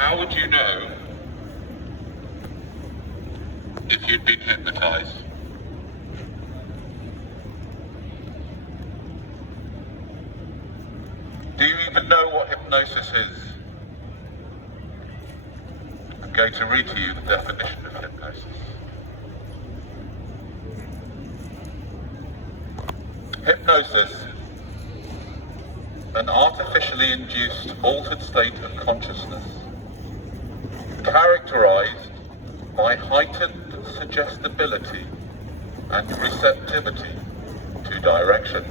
How would you know if you'd been hypnotized? Do you even know what hypnosis is? I'm going to read to you the definition of hypnosis. Hypnosis, an artificially induced altered state of consciousness, characterized by heightened suggestibility and receptivity to direction.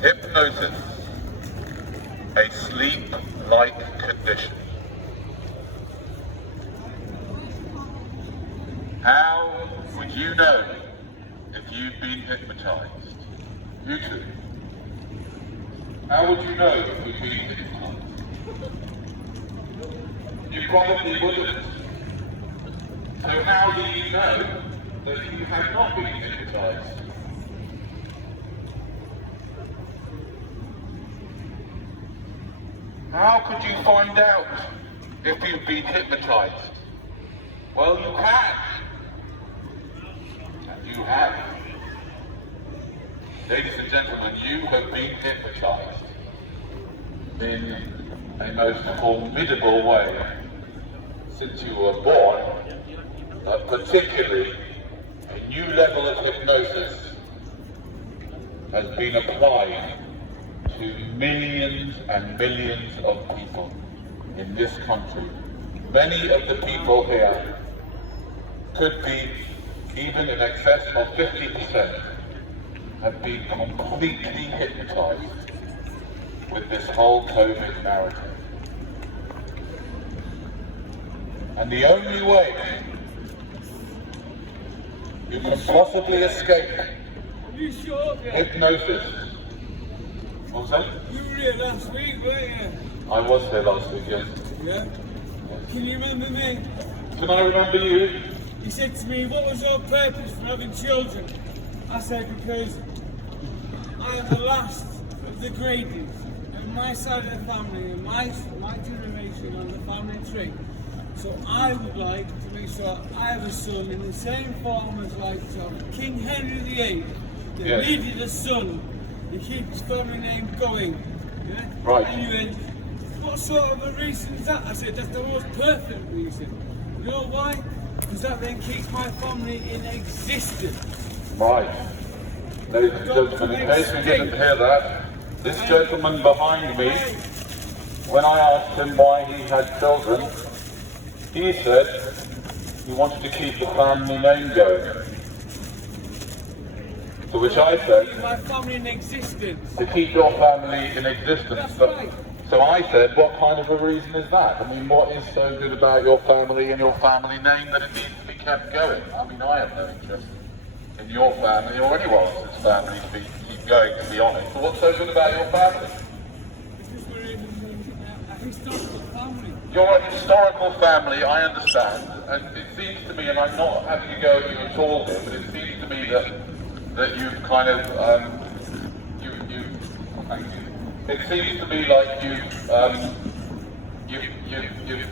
Hypnosis, a sleep-like condition. How would you know if you'd been hypnotized? You two. How would you know if you'd been hypnotized? You probably wouldn't. So how do you know that you have not been hypnotized? How could you find out if you've been hypnotized? Well, you have. You have. Ladies and gentlemen, you have been hypnotized in a most formidable way since you were born, particularly a new level of hypnosis has been applied to millions and millions of people in this country. Many of the people here could be even in excess of 50% have been completely hypnotized with this whole COVID narrative. And the only way you can possibly escape hypnosis. What was that? You were here last week, weren't you? I was here last week, yes. Yeah? Can you remember me? Can I remember you? He said to me, what was your purpose for having children? I said, because I am the last of the Grady's, and my side of the family, and my generation on the family tree. So I would like to make sure I have a son in the same form as like King Henry VIII, that Yes. needed a son to keep his family name going. Yeah? Right. And you went, what sort of a reason is that? I said, that's the most perfect reason. You know why? Because that then keeps my family in existence. Right. Ladies and gentlemen, in case you didn't hear that, this gentleman behind me, when I asked him why he had children, he said he wanted to keep the family name going. To which I said, My family in existence. to keep your family in existence. That's But, right. so I said, what kind of a reason is that? I mean, what is so good about your family and your family name that it needs to be kept going? I mean, I have no interest in your family or anyone else's family to keep going, to be honest. But what's so good about your family? Because we're in a historical family. You're a historical family, I understand, and it seems to me, and I'm not having a go at you at all here, but it seems to me that you've kind of, thank you. It seems to me like you're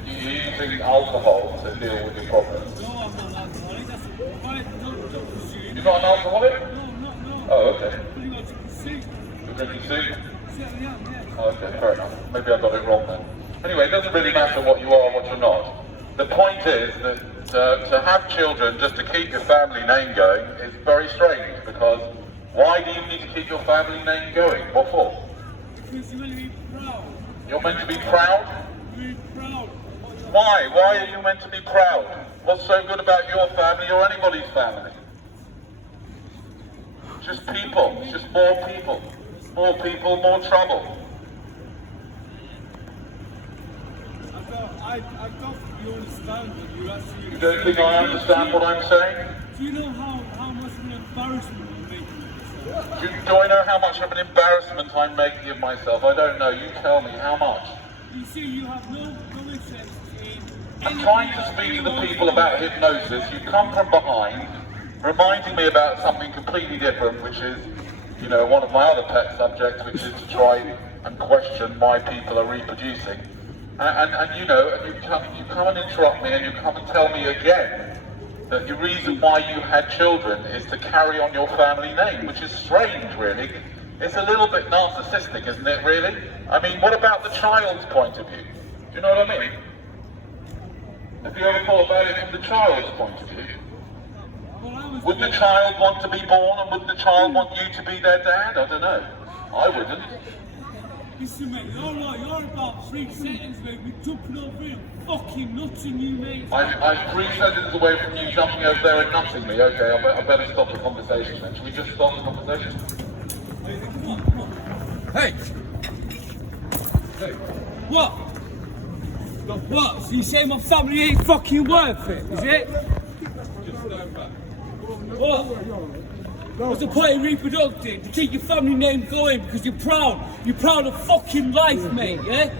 using alcohol to deal with your problems. No, I'm not alcoholic. That's why don't presume. You're not an alcoholic? No. Oh, okay. Pretty much you can see. You're drinking soup? Certainly am, yeah. Oh, okay, fair enough. Maybe I got it wrong then. Anyway, it doesn't really matter what you are or what you're not. The point is that to have children just to keep your family name going is very strange, because why do you need to keep your family name going? What for? Because you're meant to be proud. You're meant to be proud? Be proud. Why? Why are you meant to be proud? What's so good about your family or anybody's family? Just people. Just more people. More people, more trouble. I don't think you understand what you're actually. You don't think I understand what I'm saying? Do you know how much of an embarrassment you're making of yourself? Do I know how much of an embarrassment I'm making of myself? I don't know. You tell me how much. You see, you have no interest in. I'm trying to speak to the people about hypnosis. You come from behind, reminding me about something completely different, which is you know, one of my other pet subjects, which is to try and question why people are reproducing. And you know, you come and interrupt me, and you come and tell me again that the reason why you had children is to carry on your family name, which is strange, really. It's a little bit narcissistic, isn't it, really? I mean, what about the child's point of view? Do you know what I mean? Have you ever thought about it from the child's point of view? Would the child want to be born, and would the child want you to be their dad? I don't know. I wouldn't. Listen, mate, you're about 3 seconds, mate. We're jumping over here and fucking nutting you, mate. I'm 3 seconds away from you jumping over there and nutting me. Okay, I better stop the conversation then. Should we just stop the conversation? Come on. Hey! Hey. What? What? So you say my family ain't fucking worth it, is it? Just stand back. What? What's the point of reproducing? To keep your family name going because you're proud. You're proud of fucking life, mate, yeah?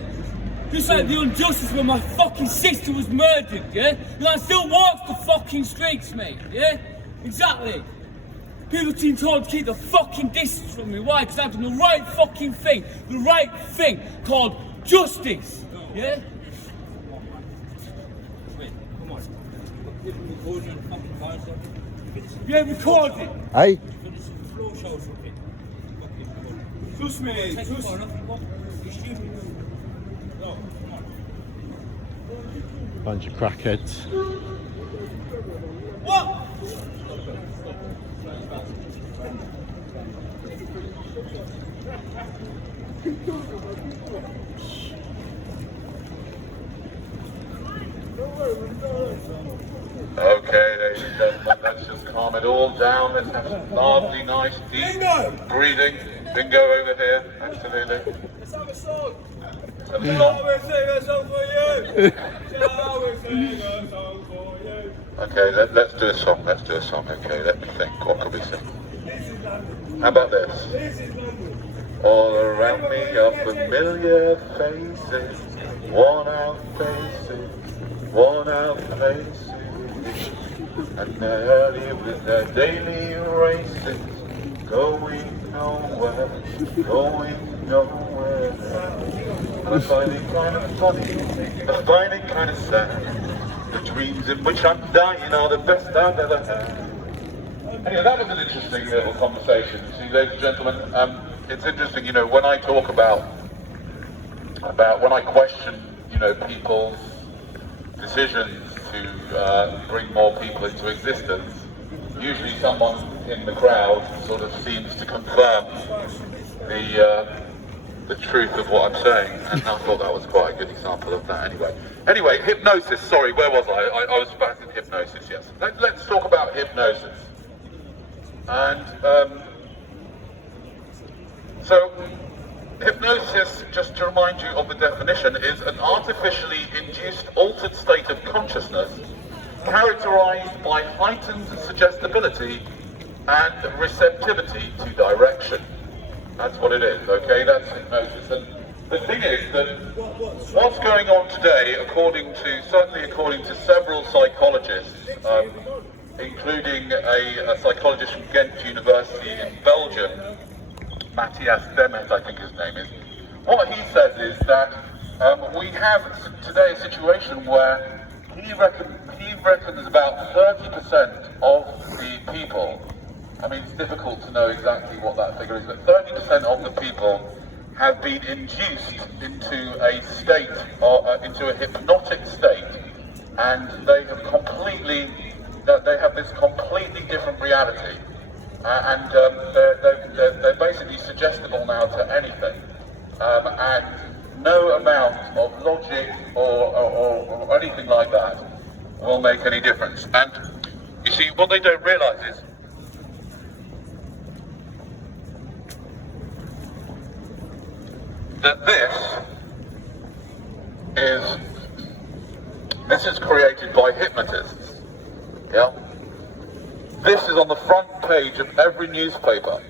Just like the injustice when my fucking sister was murdered, yeah? And I still walk the fucking streets, mate, yeah? Exactly. People seem told to keep the fucking distance from me. Why? Because I've done the right fucking thing. The right thing called justice, yeah? Wait, come on. Yeah, recording. Hey. Trust me, trust me. Bunch of crackheads. What? Okay, ladies and gentlemen, let's just calm it all down. Let's have some lovely, nice, deep breathing. Bingo over here, absolutely. Let's have a song. A Shall song. we sing a song for you? Shall we sing a song for you? Okay, let's do a song. Let's do a song. Okay, let me think. What could we sing? This is London. How about this? This is London. All around me are familiar faces, worn out faces, worn out faces. And they're early with their daily races, going nowhere, going nowhere. And I find it kind of funny, I find it kind of sad. The dreams in which I'm dying are the best I've ever had. Anyway, that was an interesting little conversation. See, ladies and gentlemen, it's interesting, you know, when I talk about when I question, you know, people's decisions to bring more people into existence, usually someone in the crowd sort of seems to confirm the truth of what I'm saying, and I thought that was quite a good example of that anyway. Anyway, hypnosis, sorry, where was I? I was back in hypnosis, yes. Let's talk about hypnosis. And so, hypnosis, just to remind you of the definition, is an artificially induced altered state of consciousness characterized by heightened suggestibility and receptivity to direction. That's what it is, okay? That's hypnosis. And the thing is that what's going on today, certainly according to several psychologists, including a psychologist from Ghent University in Belgium, Matthias Demet, I think his name is. What he says is that we have today a situation where he reckons about 30% of the people, I mean it's difficult to know exactly what that figure is, but 30% of the people have been induced into a state, or into a hypnotic state, and they have this completely different reality. And they're basically suggestible now to anything, and no amount of logic or anything like that will make any difference. And you see, what they don't realise is that this is created by hypnotists. Yeah. This is on the front page of every newspaper.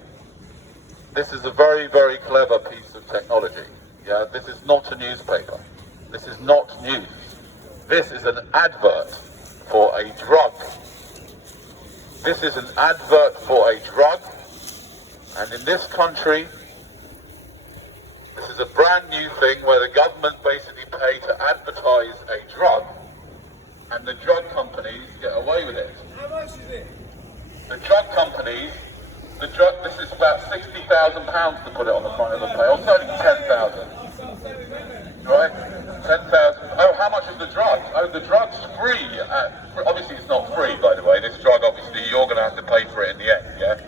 This is a very, very clever piece of technology. Yeah, this is not a newspaper. This is not news. This is an advert for a drug. This is an advert for a drug And in this country, this is a brand new thing where the government basically pay to advertise a drug, and the drug companies get away with it. How much is it? The drug companies, this is about £60,000 to put it on the front of the plate, or certainly 10,000. Right? 10,000. Oh, how much is the drug? Oh, the drug's free. Obviously it's not free, by the way. This drug, obviously, you're going to have to pay for it in the end, yeah?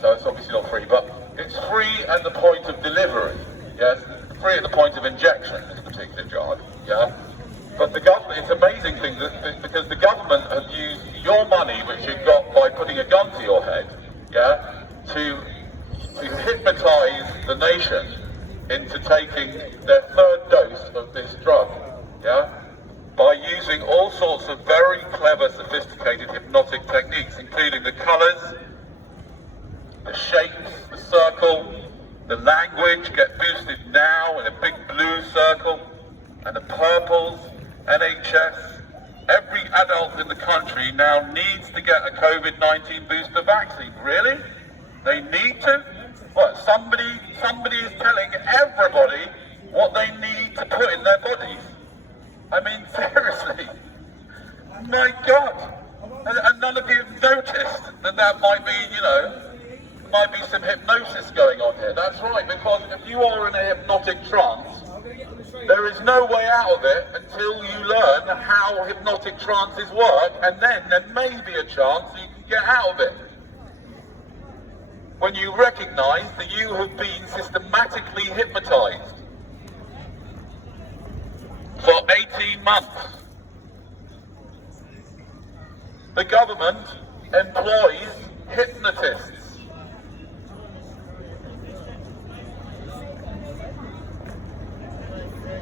So it's obviously not free, but it's free at the point of delivery, yes? Free at the point of injection, this particular drug, yeah? But the government, it's an amazing thing, because the government have used your money, which you got by putting a gun to your head, yeah, to hypnotise the nation into taking their third dose of this drug, yeah, by using all sorts of very clever, sophisticated hypnotic techniques, including the colours, the shapes, the circle, the language get boosted now in a big blue circle, and the purples, NHS. Every adult in the country now needs to get a COVID-19 booster vaccine. Really? They need to? What, somebody is telling everybody what they need to put in their bodies. I mean, seriously. My God. And none of you have noticed that might be, you know, might be some hypnosis going on here. That's right, because if you are in a hypnotic trance, there is no way out of it until you learn how hypnotic trances work, and then there may be a chance you can get out of it. When you recognise that you have been systematically hypnotised for 18 months. The government employs hypnotists.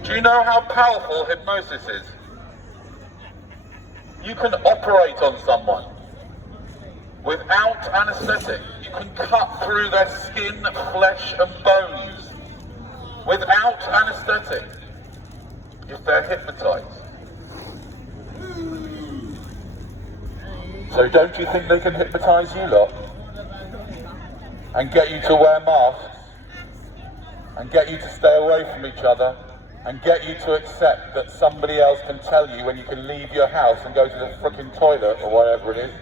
Do you know how powerful hypnosis is? You can operate on someone without anaesthetic. You can cut through their skin, flesh and bones without anaesthetic if they're hypnotised. So don't you think they can hypnotise you lot? And get you to wear masks? And get you to stay away from each other? And get you to accept that somebody else can tell you when you can leave your house and go to the frickin' toilet or whatever it is,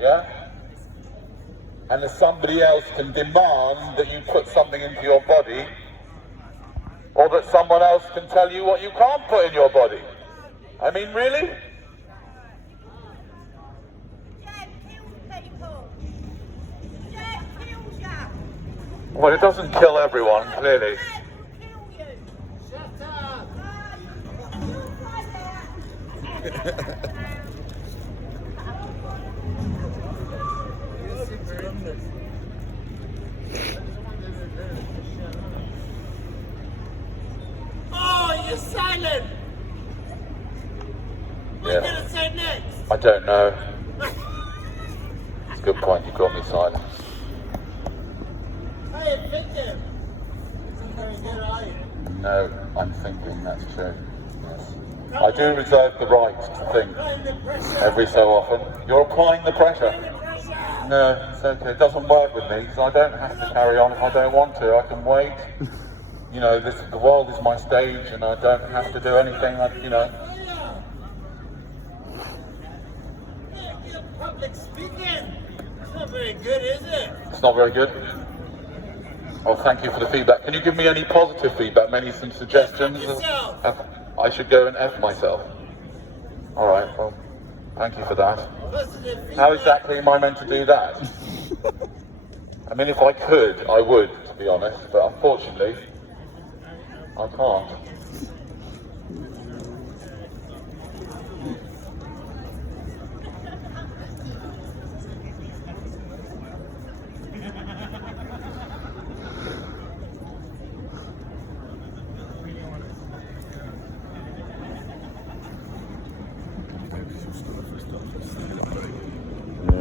yeah? And that somebody else can demand that you put something into your body, or that someone else can tell you what you can't put in your body. I mean, really? Well, it doesn't kill everyone, clearly. Oh, you're silent! What are you gonna say next? I don't know. It's a good point, you got me silent. Hey, victim! Isn't very good, are you? No, I'm thinking that's true. Yes. I do reserve the right to think every so often. You're applying the pressure. No, it's okay. It doesn't work with me, so I don't have to carry on if I don't want to. I can wait. You know, the world is my stage, and I don't have to do anything. You know. Public speaking. It's not very good, is it? It's not very good. Oh, thank you for the feedback. Can you give me any positive feedback? Maybe some suggestions? I should go and F myself. All right. Well, thank you for that. How exactly am I meant to do that? I mean, if I could, I would, to be honest, but unfortunately, I can't.